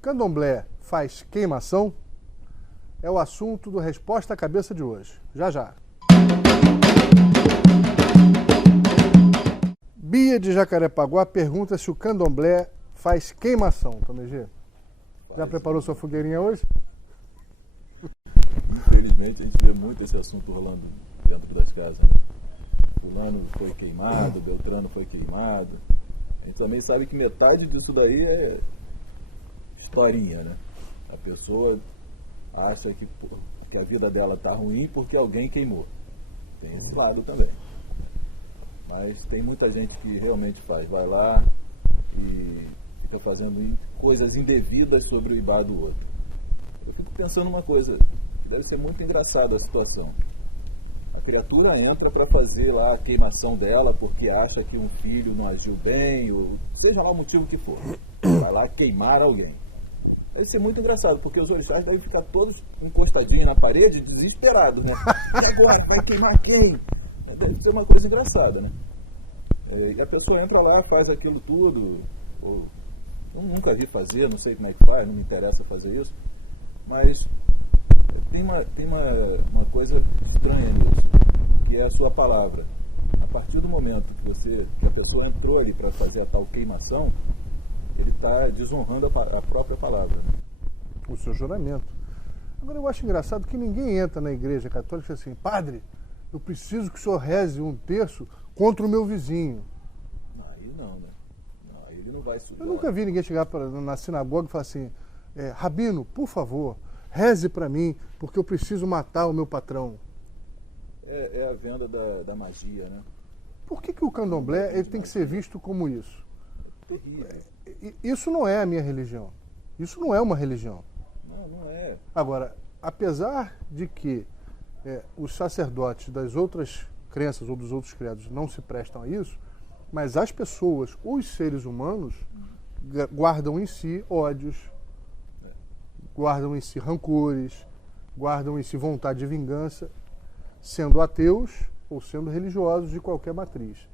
Candomblé faz queimação? É o assunto do Resposta à Cabeça de hoje. Já já. Bia de Jacarepaguá pergunta se o candomblé faz queimação. Tomegê, já preparou sua fogueirinha hoje? Infelizmente a gente vê muito esse assunto rolando dentro das casas, né? Fulano foi queimado, Beltrano foi queimado. A gente também sabe que metade disso daí é historinha, né? A pessoa acha que a vida dela tá ruim porque alguém queimou. Tem esse lado também. Mas tem muita gente que realmente vai lá e fica fazendo coisas indevidas sobre o ibá do outro. Eu fico pensando uma coisa, que deve ser muito engraçada a situação. A criatura entra para fazer lá a queimação dela porque acha que um filho não agiu bem, ou seja lá o motivo que for. Vai lá queimar alguém. Deve ser muito engraçado, porque os orixás devem ficar todos encostadinhos na parede, desesperados, né? E agora? Vai queimar quem? Deve ser uma coisa engraçada, né? E a pessoa entra lá, faz aquilo tudo, ou eu nunca vi fazer, não sei como é que faz, não me interessa fazer isso, mas tem uma coisa estranha nisso, que é a sua palavra. A partir do momento que a pessoa entrou ali para fazer a tal queimação, ele está desonrando a própria palavra. O seu juramento. Agora, eu acho engraçado que ninguém entra na igreja católica e diz assim: padre, eu preciso que o senhor reze um terço contra o meu vizinho. Aí não, né? Não, aí ele não vai subir. Eu nunca vi ninguém chegar na sinagoga e falar assim: rabino, por favor, reze para mim, porque eu preciso matar o meu patrão. É a venda da magia, né? Por que o candomblé ele tem que ser visto como isso? Terrível. Isso não é a minha religião. Isso não é uma religião. Não é. Agora, apesar de que os sacerdotes das outras crenças ou dos outros credos não se prestam a isso, mas as pessoas, os seres humanos, guardam em si ódios, guardam em si rancores, guardam em si vontade de vingança, sendo ateus ou sendo religiosos de qualquer matriz.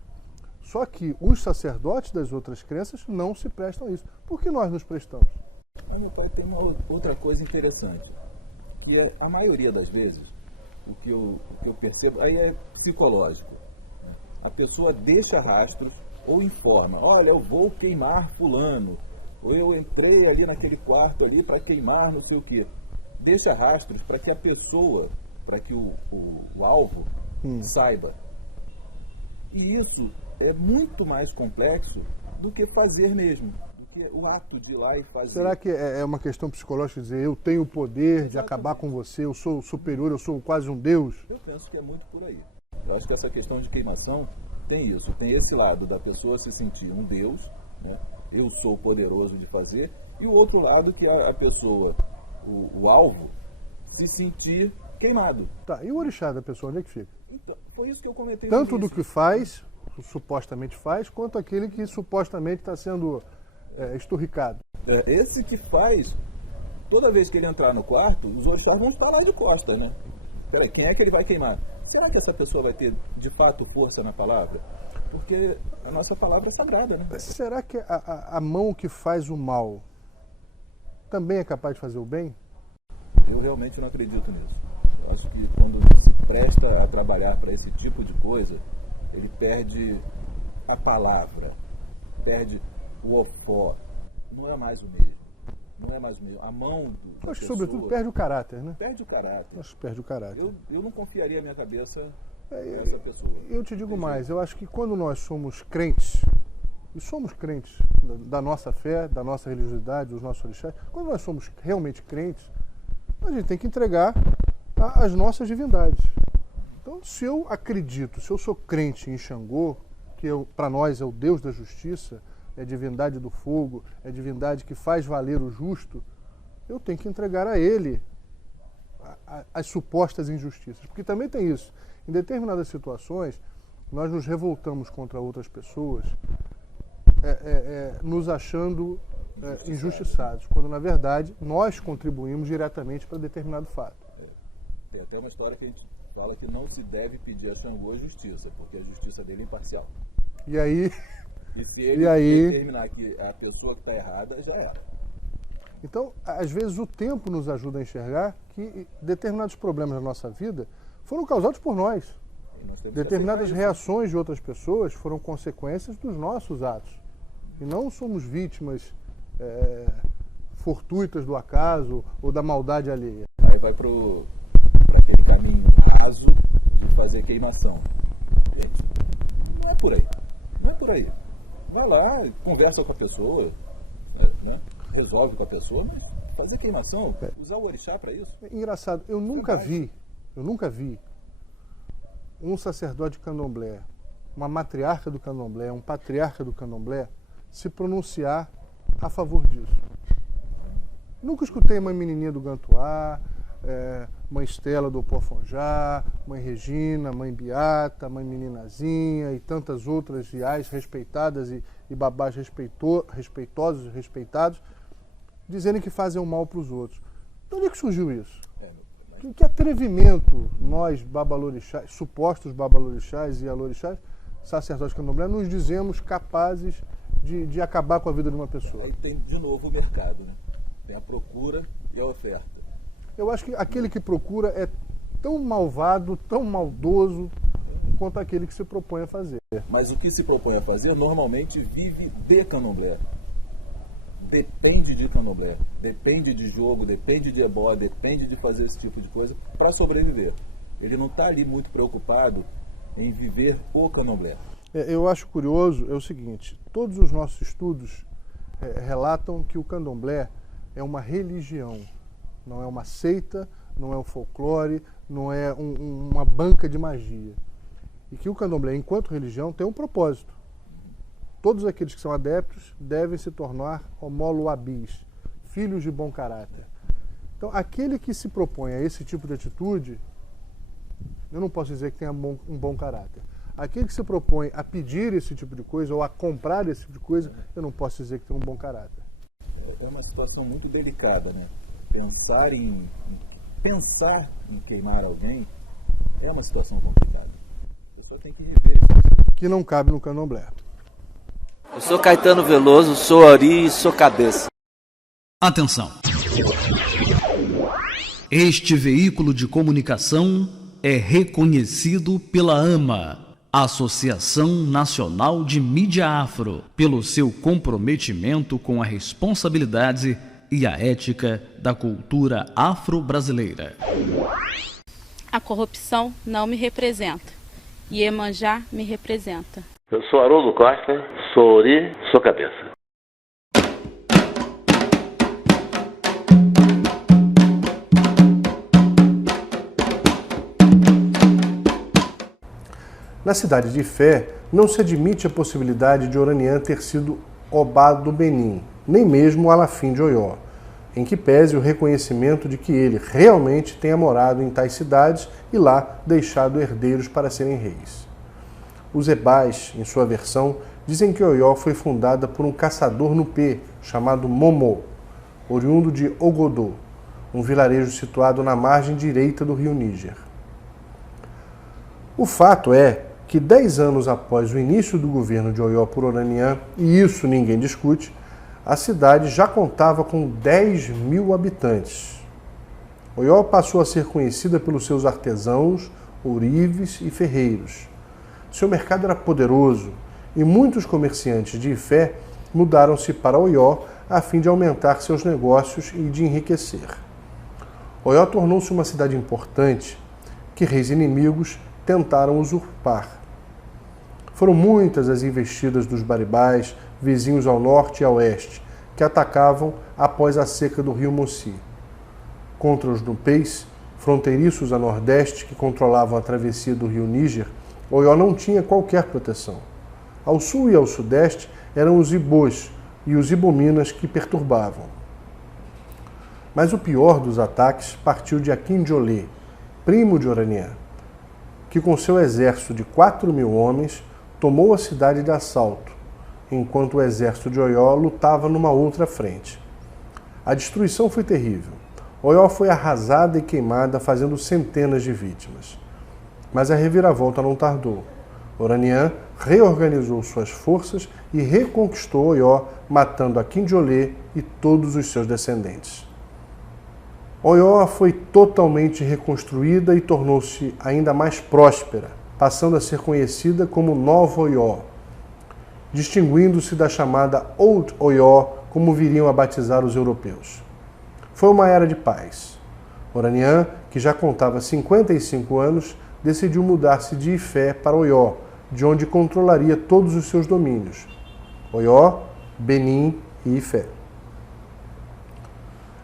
Só que os sacerdotes das outras crenças não se prestam a isso. Por que nós nos prestamos? Mas, meu pai, tem uma outra coisa interessante, que é, a maioria das vezes, o que eu percebo, aí é psicológico. Né? A pessoa deixa rastros ou informa: olha, eu vou queimar fulano, ou eu entrei ali naquele quarto ali para queimar não sei o quê. Deixa rastros para que a pessoa, para que o alvo saiba. E isso é muito mais complexo do que fazer mesmo, do que o ato de ir lá e fazer. Será que é uma questão psicológica dizer eu tenho o poder de acabar com você, eu sou superior, eu sou quase um deus? Eu penso que é muito por aí. Eu acho que essa questão de queimação tem isso, tem esse lado da pessoa se sentir um deus, né? Eu sou poderoso de fazer, e o outro lado que a pessoa, o alvo, se sentir queimado. Tá, e o orixá da pessoa, onde é que fica? Então, foi isso que eu comentei. Tanto do que faz, supostamente faz, quanto aquele que supostamente está sendo esturricado. Esse que faz, toda vez que ele entrar no quarto, os orixás vão estar lá de costas, né? Peraí, quem é que ele vai queimar? Será que essa pessoa vai ter, de fato, força na palavra? Porque a nossa palavra é sagrada, né? Será que a mão que faz o mal também é capaz de fazer o bem? Eu realmente não acredito nisso. Eu acho que quando se presta a trabalhar para esse tipo de coisa, ele perde a palavra, perde o ofó. Não é mais o mesmo. Não é mais o mesmo. A mão do. Acho que, sobretudo, perde o caráter, né? Perde o caráter. Acho que perde o caráter. Eu não confiaria a minha cabeça nessa pessoa. Eu te digo mais, eu acho que quando nós somos crentes, e somos crentes da nossa fé, da nossa religiosidade, dos nossos orixás, quando nós somos realmente crentes, a gente tem que entregar as nossas divindades. Então, se eu acredito, se eu sou crente em Xangô, que para nós é o Deus da justiça, é a divindade do fogo, é a divindade que faz valer o justo, eu tenho que entregar a ele as supostas injustiças. Porque também tem isso. Em determinadas situações, nós nos revoltamos contra outras pessoas, nos achando injustiçados, quando na verdade nós contribuímos diretamente para determinado fato. Tem até uma história que a gente fala que não se deve pedir a Xangô a justiça, porque a justiça dele é imparcial. E aí... E se ele determinar que a pessoa que está errada, já era. Então, às vezes, o tempo nos ajuda a enxergar que determinados problemas na nossa vida foram causados por nós. Determinadas reações de outras pessoas foram consequências dos nossos atos. E não somos vítimas fortuitas do acaso ou da maldade alheia. Aí vai para aquele caminho raso de fazer queimação. Gente, não é por aí. Não é por aí. Vai lá, conversa com a pessoa, né? Resolve com a pessoa, mas fazer queimação, usar o orixá para isso. Engraçado, eu nunca vi um sacerdote candomblé, uma matriarca do candomblé, um patriarca do candomblé se pronunciar a favor disso. Nunca escutei mãe menininha do Gantuá, mãe Estela do Pofonjá, mãe Regina, mãe Beata, mãe Meninazinha e tantas outras iais respeitadas e babás respeitosos e respeitados, dizendo que fazem o mal para os outros. De onde é que surgiu isso? Que atrevimento nós, babalorixás, supostos babalorixás e alorixás, sacerdotes candomblé, nos dizemos capazes de acabar com a vida de uma pessoa? Aí tem de novo o mercado, né? Tem a procura e a oferta. Eu acho que aquele que procura é tão malvado, tão maldoso, quanto aquele que se propõe a fazer. Mas o que se propõe a fazer normalmente vive de candomblé. Depende de candomblé, depende de jogo, depende de ebó, depende de fazer esse tipo de coisa para sobreviver. Ele não está ali muito preocupado em viver o candomblé. Eu acho curioso, é o seguinte, todos os nossos estudos relatam que o candomblé é uma religião, não é uma seita, não é um folclore, não é uma banca de magia. E que o candomblé, enquanto religião, tem um propósito. Todos aqueles que são adeptos devem se tornar homoluabis, filhos de bom caráter. Então, aquele que se propõe a esse tipo de atitude, eu não posso dizer que tenha um bom caráter. Aquele que se propõe a pedir esse tipo de coisa ou a comprar esse tipo de coisa, eu não posso dizer que tem um bom caráter. É uma situação muito delicada, né? Pensar em queimar alguém é uma situação complicada. A pessoa tem que rever isso. Que não cabe no candomblé. Eu sou Caetano Veloso, sou Ori e sou cabeça. Atenção! Este veículo de comunicação é reconhecido pela AMA, Associação Nacional de Mídia Afro, pelo seu comprometimento com a responsabilidade e a ética da cultura afro-brasileira. A corrupção não me representa. Iemanjá me representa. Eu sou Haroldo Costa, sou Ori, sou cabeça. Na cidade de Ifé, não se admite a possibilidade de Oranian ter sido Obá do Benin, nem mesmo Alafim de Oió, em que pese o reconhecimento de que ele realmente tenha morado em tais cidades e lá deixado herdeiros para serem reis. Os ebás, em sua versão, dizem que Oió foi fundada por um caçador nupê chamado Momô, oriundo de Ogodô, um vilarejo situado na margem direita do rio Níger. O fato é que 10 anos após o início do governo de Oió por Oranian, e isso ninguém discute, a cidade já contava com 10.000 habitantes. Oió passou a ser conhecida pelos seus artesãos, ourives e ferreiros. Seu mercado era poderoso e muitos comerciantes de Ifé mudaram-se para Oió a fim de aumentar seus negócios e de enriquecer. Oió tornou-se uma cidade importante que reis inimigos tentaram usurpar. Foram muitas as investidas dos baribás, vizinhos ao norte e a oeste, que atacavam após a seca do rio Moci. Contra os nupês, fronteiriços a nordeste que controlavam a travessia do rio Níger, Oió não tinha qualquer proteção. Ao sul e ao sudeste eram os ibôs e os ibominas que perturbavam. Mas o pior dos ataques partiu de Akinjolê, primo de Oranian, que com seu exército de 4.000 homens tomou a cidade de assalto, enquanto o exército de Oió lutava numa outra frente. A destruição foi terrível. Oió foi arrasada e queimada, fazendo centenas de vítimas. Mas a reviravolta não tardou. Oranian reorganizou suas forças e reconquistou Oió, matando Akinjolê e todos os seus descendentes. Oió foi totalmente reconstruída e tornou-se ainda mais próspera, passando a ser conhecida como Nova Oió, distinguindo-se da chamada Old Oió, como viriam a batizar os europeus. Foi uma era de paz. Oranian, que já contava 55 anos, decidiu mudar-se de Ifé para Oió, de onde controlaria todos os seus domínios: Oió, Benim e Ifé.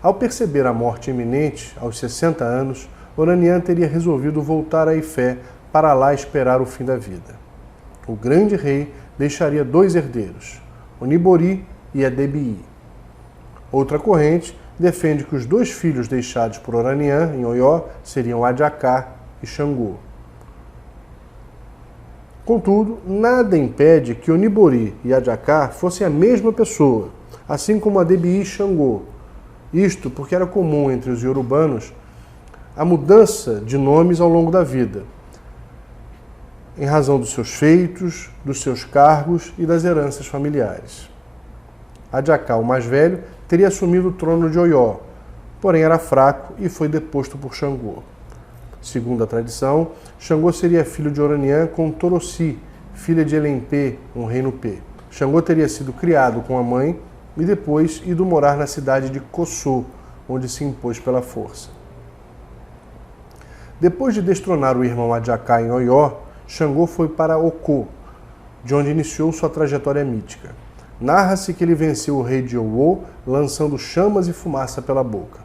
Ao perceber a morte iminente, aos 60 anos, Oranian teria resolvido voltar a Ifé para lá esperar o fim da vida. O grande rei deixaria 2 herdeiros, Onibori e Adebii. Outra corrente defende que os 2 filhos deixados por Oranian em Oió seriam Adjacá e Xangô. Contudo, nada impede que Onibori e Adjacá fossem a mesma pessoa, assim como Adebii e Xangô. Isto porque era comum entre os iorubanos a mudança de nomes ao longo da vida, em razão dos seus feitos, dos seus cargos e das heranças familiares. Adjacá, o mais velho, teria assumido o trono de Oió, porém era fraco e foi deposto por Xangô. Segundo a tradição, Xangô seria filho de Oranian com Torossi, filha de Elempê, um rei no Pê. Xangô teria sido criado com a mãe e depois ido morar na cidade de Kossô, onde se impôs pela força. Depois de destronar o irmão Adjacá em Oió, Xangô foi para Okô, de onde iniciou sua trajetória mítica. Narra-se que ele venceu o rei de Owô, lançando chamas e fumaça pela boca,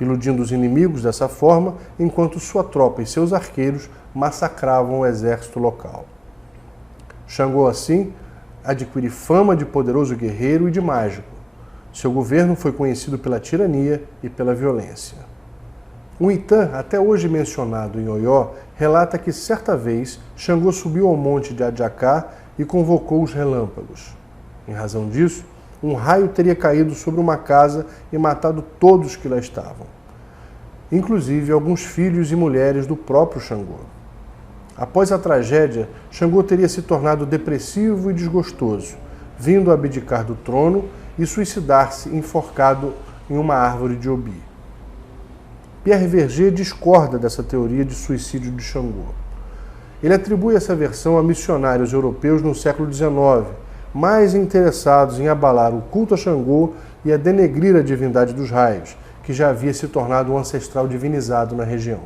iludindo os inimigos dessa forma, enquanto sua tropa e seus arqueiros massacravam o exército local. Xangô, assim, adquiriu fama de poderoso guerreiro e de mágico. Seu governo foi conhecido pela tirania e pela violência. Um Itã, até hoje mencionado em Oió, relata que certa vez Xangô subiu ao monte de Adjacá e convocou os relâmpagos. Em razão disso, um raio teria caído sobre uma casa e matado todos que lá estavam, inclusive alguns filhos e mulheres do próprio Xangô. Após a tragédia, Xangô teria se tornado depressivo e desgostoso, vindo a abdicar do trono e suicidar-se enforcado em uma árvore de Obi. Pierre Verger discorda dessa teoria de suicídio de Xangô. Ele atribui essa versão a missionários europeus no século XIX, mais interessados em abalar o culto a Xangô e a denegrir a divindade dos raios, que já havia se tornado um ancestral divinizado na região.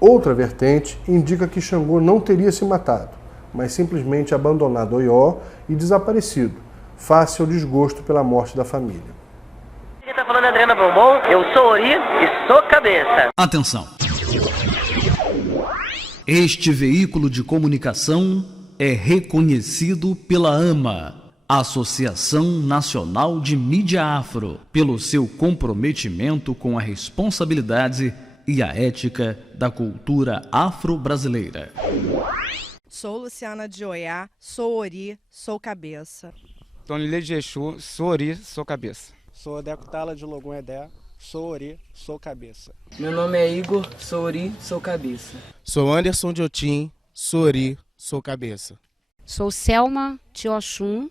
Outra vertente indica que Xangô não teria se matado, mas simplesmente abandonado Oió e desaparecido, face ao desgosto pela morte da família. Quem está falando é Adriana Bombom, eu sou Ori e sou cabeça. Atenção! Este veículo de comunicação é reconhecido pela AMA, Associação Nacional de Mídia Afro, pelo seu comprometimento com a responsabilidade e a ética da cultura afro-brasileira. Sou Luciana de Oiá, sou Ori, sou cabeça. Tonilê de Exu, sou Ori, sou cabeça. Sou Odeco Tala de Logum Edé, sou Ori, sou cabeça. Meu nome é Igor, sou Ori, sou cabeça. Sou Anderson de Otim, sou Ori, sou cabeça. Sou Selma de Oxum,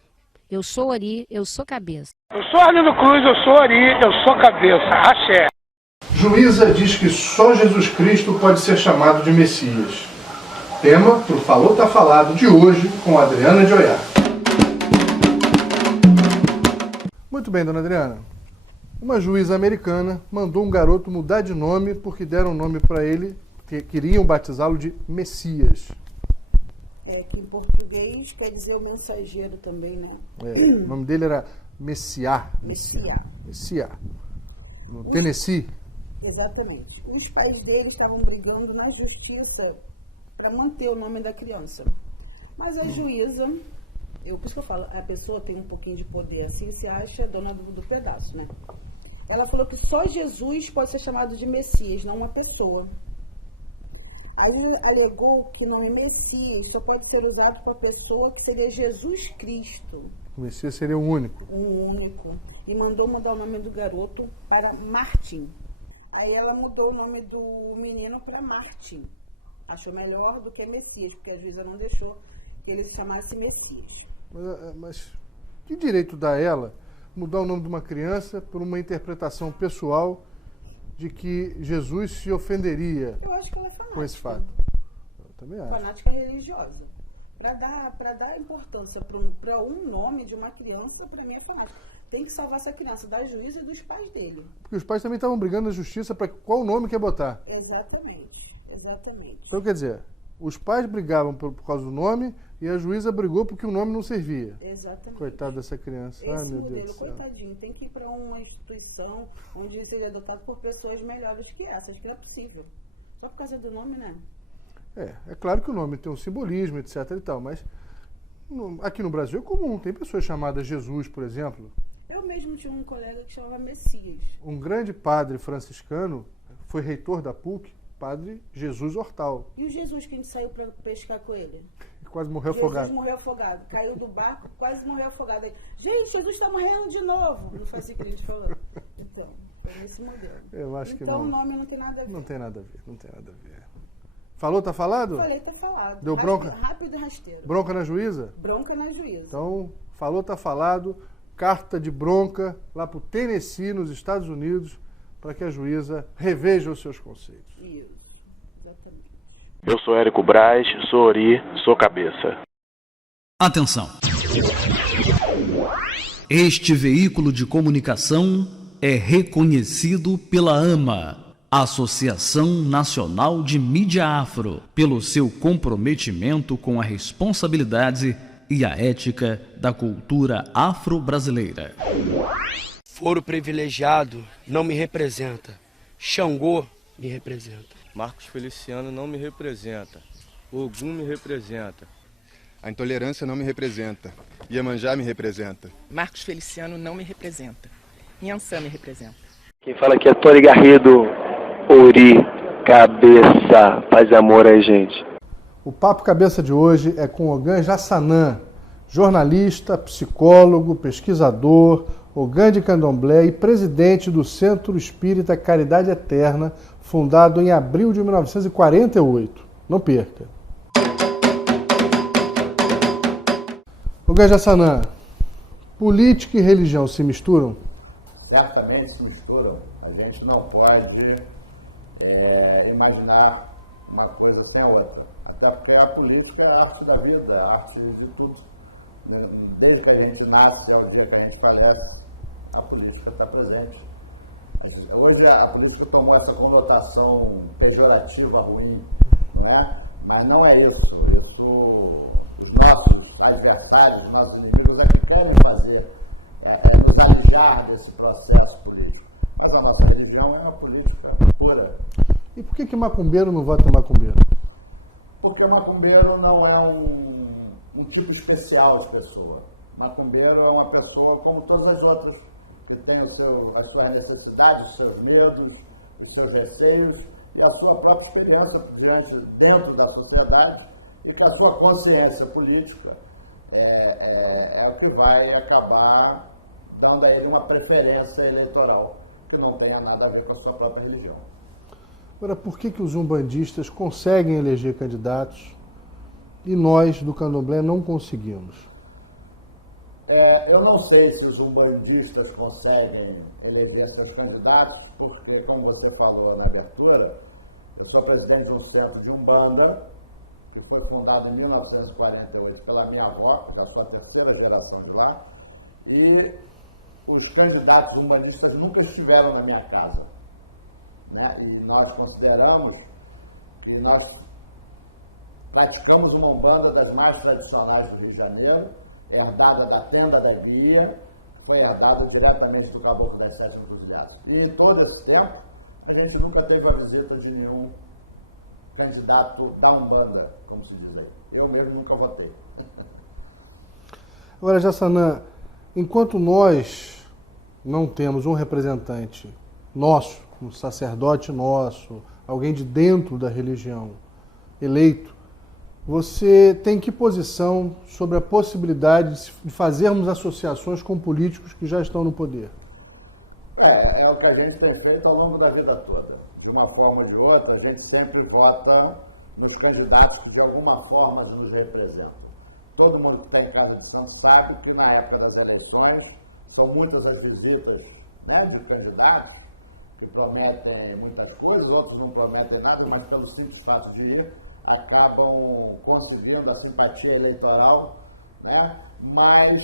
eu sou Ori, eu sou cabeça. Eu sou Arlindo Cruz, eu sou Ori, eu sou cabeça. Axé. Juíza diz que só Jesus Cristo pode ser chamado de Messias. Tema pro Falou Tá Falado de hoje com Adriana de Oiá. Muito bem, dona Adriana. Uma juíza americana mandou um garoto mudar de nome porque deram nome para ele, que queriam batizá-lo de Messias. Que em português quer dizer o mensageiro também, né? O nome dele era Messiá. Messiá. No Tennessee. Exatamente. Os pais dele estavam brigando na justiça para manter o nome da criança. Mas a juíza, por isso que eu falo, a pessoa tem um pouquinho de poder assim, se acha dona do pedaço, né? Ela falou que só Jesus pode ser chamado de Messias, não uma pessoa. Aí alegou que o nome Messias só pode ser usado para a pessoa que seria Jesus Cristo. O Messias seria o único. O único. E mandou mudar o nome do garoto para Martin. Aí ela mudou o nome do menino para Martin. Achou melhor do que Messias, porque a juíza não deixou que ele se chamasse Messias. Mas que direito dá a ela mudar o nome de uma criança por uma interpretação pessoal de que Jesus se ofenderia Eu acho que ela é fanática. com esse fato? Eu também acho. Fanática religiosa. Para dar importância para um nome de uma criança, para mim é fanática. Tem que salvar essa criança da juíza e dos pais dele. Porque os pais também estavam brigando na justiça para qual nome quer botar. Exatamente. Então, quer dizer, os pais brigavam por causa do nome e a juíza brigou porque o nome não servia. Exatamente. Coitado dessa criança. Esse Ai, meu modelo, Deus do céu. coitadinho, tem que ir para uma instituição onde seja adotado por pessoas melhores que essas, que é possível. Só por causa do nome, né? É claro que o nome tem um simbolismo, etc e tal, mas aqui no Brasil é comum. Tem pessoas chamadas Jesus, por exemplo. Eu mesmo tinha um colega que chamava Messias. Um grande padre franciscano, foi reitor da PUC, padre Jesus Hortal. E o Jesus que a gente saiu para pescar com ele? Quase morreu afogado. Jesus morreu afogado. Caiu do barco, quase morreu afogado. Aí, gente, Jesus está morrendo de novo. Não foi assim que a gente falou. Então, foi nesse modelo. Eu acho que então não. O nome não tem nada a ver. Não tem nada a ver. Falou, tá falado? Falei, tá falado. Deu bronca? Rápido e rasteiro. Bronca na juíza? Bronca na juíza. Então, falou, tá falado. Carta de bronca lá pro Tennessee, nos Estados Unidos, para que a juíza reveja os seus conceitos. Isso, exatamente. Eu sou Érico Braz, sou Ori, sou cabeça. Atenção! Este veículo de comunicação é reconhecido pela AMA, Associação Nacional de Mídia Afro, pelo seu comprometimento com a responsabilidade e a ética da cultura afro-brasileira. Foro privilegiado não me representa. Xangô me representa. Marcos Feliciano não me representa. Ogum me representa. A intolerância não me representa. Iemanjá me representa. Marcos Feliciano não me representa. Inhansã me representa. Quem fala aqui é Tony Garrido, Ori, cabeça. Paz e amor aí, gente. O Papo Cabeça de hoje é com Ogan Jassanã, jornalista, psicólogo, pesquisador, Ogã de Candomblé e presidente do Centro Espírita Caridade Eterna, fundado em abril de 1948. Não perca. Ogã Jassanã, política e religião se misturam? Certamente se misturam. A gente não pode imaginar uma coisa sem a outra. Até porque a política é a arte da vida, é a arte de tudo. Desde que a gente nasce ao dia que a gente falece, a política está presente. Hoje a política tomou essa conotação pejorativa, ruim, não é? Mas não é isso. Os nossos adversários, os nossos inimigos é que querem fazer, nos alijar desse processo político. Mas a nossa religião é uma política pura. E por que macumbeiro não vota em macumbeiro? Porque macumbeiro não é um tipo especial de pessoa. Macumbeiro é uma pessoa como todas as outras, que tem as suas necessidades, os seus medos, os seus receios e a sua própria experiência dentro da sociedade, e que a sua consciência política é que vai acabar dando a ele uma preferência eleitoral que não tenha nada a ver com a sua própria religião. Agora, por que os umbandistas conseguem eleger candidatos e nós, do Candomblé, não conseguimos? Eu não sei se os umbandistas conseguem eleger seus candidatos, porque, como você falou na abertura, eu sou presidente de um centro de Umbanda, que foi fundado em 1948 pela minha avó, da sua terceira geração de lá, e os candidatos umbandistas nunca estiveram na minha casa. Né? E nós consideramos que nós praticamos uma Umbanda das mais tradicionais do Rio de Janeiro, herdada da Tenda da Guia, herdada diretamente do Caboclo das Sete Encruzilhadas. E em todo esse tempo, a gente nunca teve a visita de nenhum candidato da Umbanda, como se diz. Eu mesmo nunca votei. Agora, Jassanã, enquanto nós não temos um representante nosso, um sacerdote nosso, alguém de dentro da religião eleito, você tem que posição sobre a possibilidade de fazermos associações com políticos que já estão no poder? É o que a gente tem feito ao longo da vida toda. De uma forma ou de outra, a gente sempre vota nos candidatos que de alguma forma nos representam. todo mundo que está em casa de santo sabe que na época das eleições são muitas as visitas, né, de candidatos que prometem muitas coisas, outros não prometem nada, mas pelo simples fato de ir, acabam conseguindo a simpatia eleitoral, né? Mas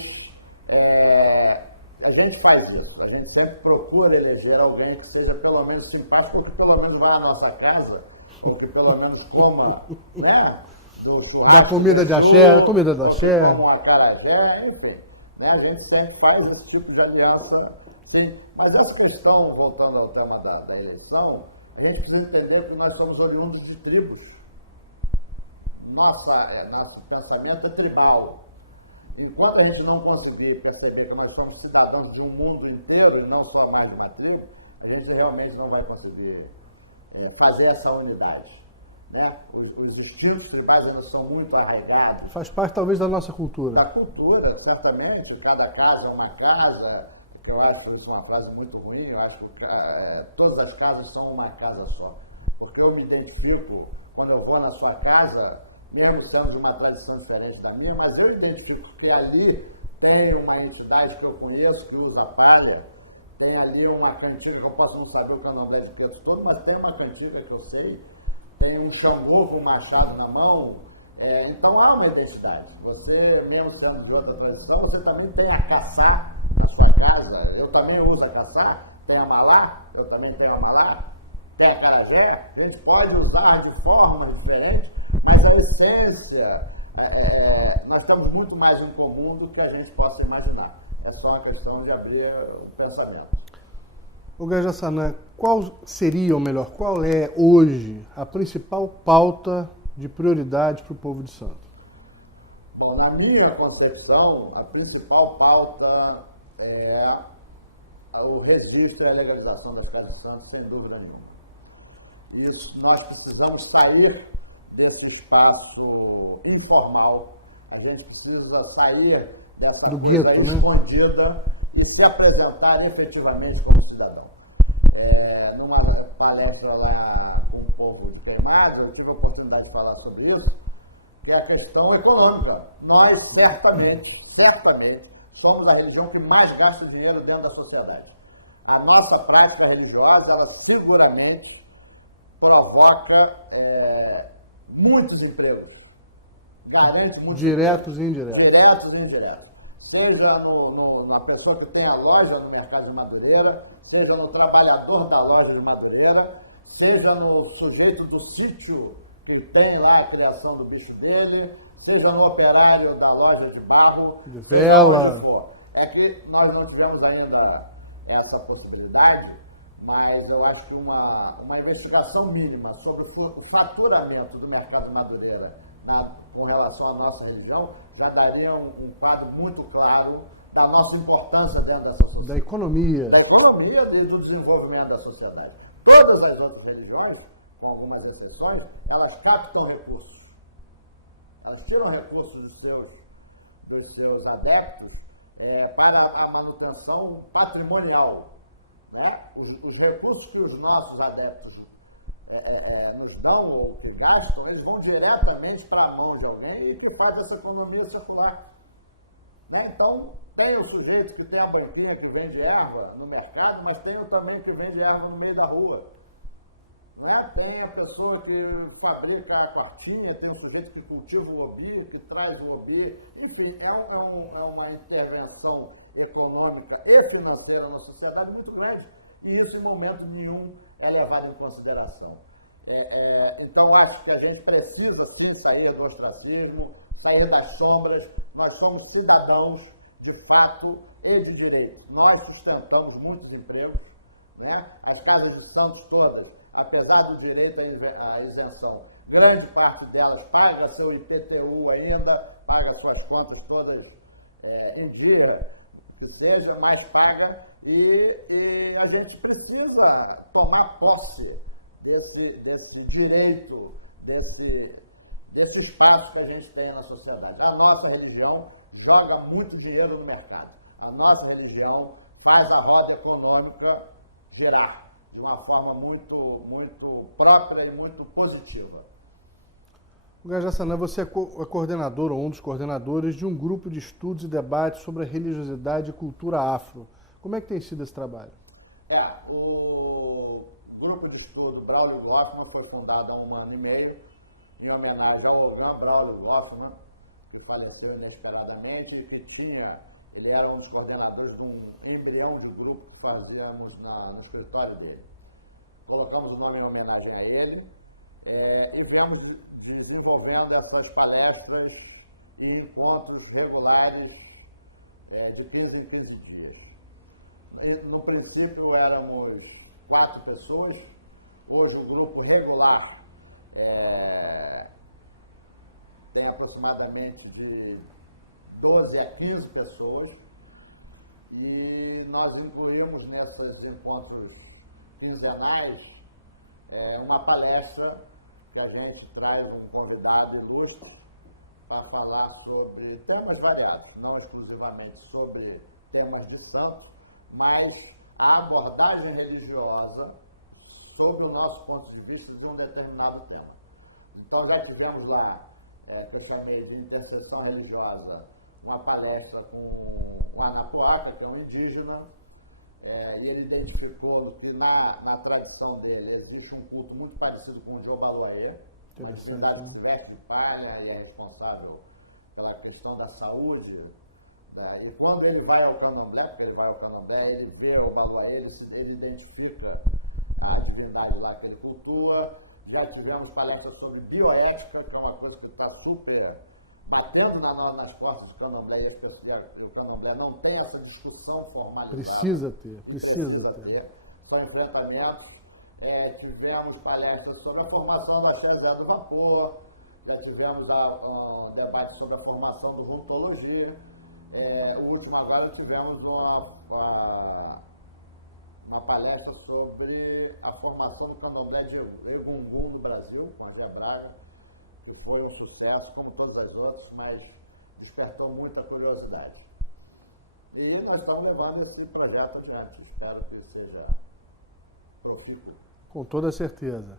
a gente faz isso, a gente sempre procura eleger alguém que seja pelo menos simpático, ou que pelo menos vá à nossa casa, ou que pelo menos coma, né? Da comida de axé, comida do axé. Como acarajé, enfim. Né? A gente sempre faz esse tipo de aliança, sim. Mas essa questão, voltando ao tema da eleição, a gente precisa entender que nós somos oriundos de tribos. Nosso pensamento é tribal. Enquanto a gente não conseguir perceber que nós somos cidadãos de um mundo inteiro e não só mais de uma tribo, a gente realmente não vai conseguir fazer essa unidade. Né? Os instintos tribais eles são muito arraigados. Faz parte talvez da nossa cultura. Da cultura, certamente. Cada casa é uma casa. Eu acho isso uma frase muito ruim. Eu acho que todas as casas são uma casa só. Porque eu me identifico, quando eu vou na sua casa, nós temos uma tradição diferente da minha, mas eu identifico que ali tem uma entidade que eu conheço, que usa palha, tem ali uma cantiga que eu posso não saber o candomblé de texto todo, mas tem uma cantiga que eu sei, tem um Xangô com um machado na mão, então há uma identidade. Você, mesmo sendo de outra tradição, você também tem a caçá na sua casa, eu também uso a caçá, tem a malá, eu também tenho a malá, tem a acarajé, a gente pode usar de forma diferente, mas a essência, nós estamos muito mais em comum do que a gente possa imaginar. É só uma questão de abrir o pensamento. O Gassanã, qual seria, ou melhor, qual é hoje a principal pauta de prioridade para o povo de Santos? Bom, na minha concepção, a principal pauta é o registro e a legalização das casas de Santos, sem dúvida nenhuma. Isso, nós precisamos sair desse espaço informal, a gente precisa sair dessa do coisa gueto, escondida, né? E se apresentar efetivamente como cidadão. Numa palestra lá com o povo de Queimado, eu tive a oportunidade de falar sobre isso, que é a questão econômica. Nós, certamente, somos a religião que mais gasta dinheiro dentro da sociedade. A nossa prática religiosa, ela seguramente provoca muitos empregos. Garante muitos diretos e indiretos. Diretos e indiretos. Seja na pessoa que tem a loja no mercado de Madureira, seja no trabalhador da loja de Madureira, seja no sujeito do sítio que tem lá a criação do bicho dele, seja no operário da loja de barro, de vela. É que nós não tivemos ainda essa possibilidade, mas eu acho que uma investigação mínima sobre o faturamento do mercado Madureira com relação à nossa região já daria um quadro muito claro da nossa importância dentro dessa sociedade. Da economia. Da economia e do desenvolvimento da sociedade. Todas as outras religiões, com algumas exceções, elas captam recursos. Elas tiram recursos dos seus adeptos para a manutenção patrimonial. Né? Os recursos que os nossos adeptos nos dão ou que gastam, eles vão diretamente para a mão de alguém e que faz essa economia circular. Né? Então, tem o sujeito que tem a banquinha que vende erva no mercado, mas tem o também que vende erva no meio da rua. Né? Tem a pessoa que fabrica a quartinha, tem o sujeito que cultiva o obi, que traz o obi. Enfim, é uma intervenção econômica e financeira na sociedade muito grande e isso em momento nenhum é levado em consideração. Então, acho que a gente precisa sim sair do ostracismo, sair das sombras. Nós somos cidadãos de fato e de direito. Nós sustentamos muitos empregos. Né? As casas de Santos todas, apesar do direito à isenção, grande parte delas paga seu IPTU ainda, paga suas contas todas em dia, que seja, mais paga, e a gente precisa tomar posse desse direito, desse espaço que a gente tem na sociedade. A nossa religião joga muito dinheiro no mercado. A nossa religião faz a roda econômica girar de uma forma muito, muito própria e muito positiva. Ogan Jassanã, você é coordenador ou um dos coordenadores de um grupo de estudos e debates sobre a religiosidade e cultura afro. Como é que tem sido esse trabalho? O grupo de estudo Braulio Goffman foi fundado há 1 ano e meio em homenagem ao Ogan Braulio Goffman, que faleceu inesperadamente e que ele era um dos coordenadores de um embrião de grupo que fazíamos no escritório dele. Colocamos o nome em homenagem a ele e viemos desenvolvendo essas palestras e encontros regulares de 15 em 15 dias. E, no princípio éramos 4 pessoas, hoje o grupo regular tem aproximadamente de 12 a 15 pessoas e nós incluímos nesses encontros quinzenais uma palestra que a gente traz um convidado ilustre para falar sobre temas variados, não exclusivamente sobre temas de santo, mas a abordagem religiosa sobre o nosso ponto de vista de um determinado tema. Então já tivemos lá, que eu chamei de intercessão religiosa, uma palestra com o Anapuaca, que é um indígena, e ele identificou que na tradição dele existe um culto muito parecido com o Jobaluaê, uma atividade de palha, ele é responsável pela questão da saúde. E quando ele vai ao Candomblé, ele vê o Baluaê, ele identifica a divindade lá que ele cultua. Já tivemos palestras sobre bioética, que é uma coisa que está super batendo nas costas do Candomblé, e o Candomblé não tem essa discussão formalizada. Precisa ter. São enfrentamentos. Tivemos palestras sobre a formação da Axé do Vapor, já tivemos um debate sobre a formação do Runtologia. O último agora tivemos uma palestra sobre a formação do Candomblé de Egungun no Brasil, com a Hebraia, que foi um sucesso, como todas as outras, mas despertou muita curiosidade. E nós estamos levando esse projeto adiante. Espero que seja profícuo. Com toda certeza.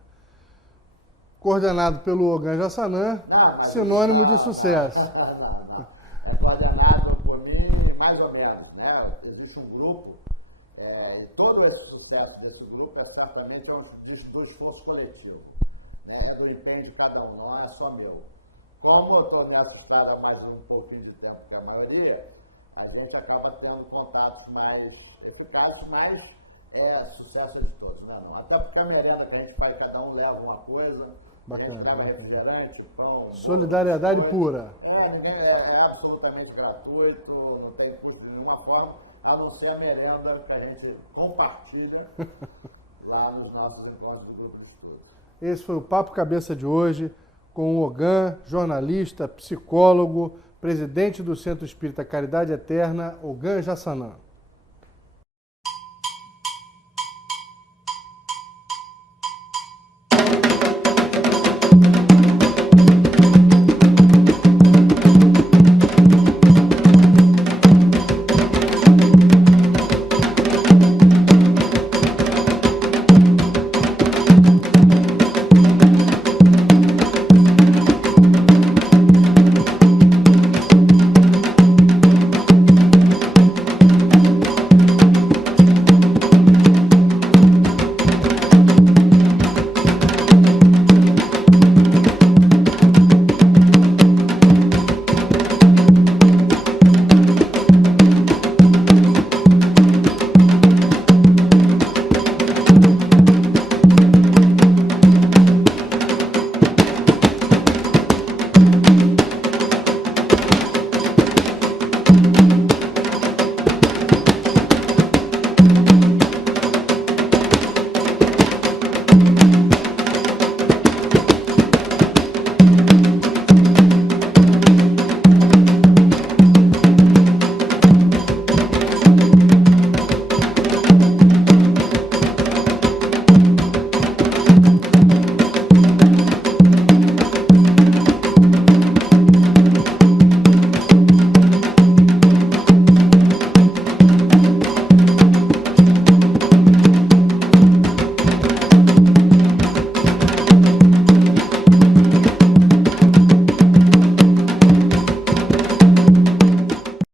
Coordenado pelo Ogan Jassanã, sinônimo de sucesso. Não. É coordenado por mim, mais ou menos. Né? Existe um grupo, e todo esse sucesso desse grupo é certamente do esforço coletivo. Né? Ele depende de cada um, não é só meu. Como eu estou nessa história há mais um pouquinho de tempo que a maioria, a gente acaba tendo contatos mais eficazes, mas sucesso de todos, né? Não. Até porque a merenda que a gente faz, cada um leva uma coisa. Bacana. Refrigerante, pão, solidariedade pura. É absolutamente gratuito, não tem custo de nenhuma forma, a não ser a merenda que a gente compartilha lá nos nossos encontros de grupo de estudo. Esse foi o Papo Cabeça de hoje, com o Ogan, jornalista, psicólogo, presidente do Centro Espírita Caridade Eterna, Ogan Jassanã.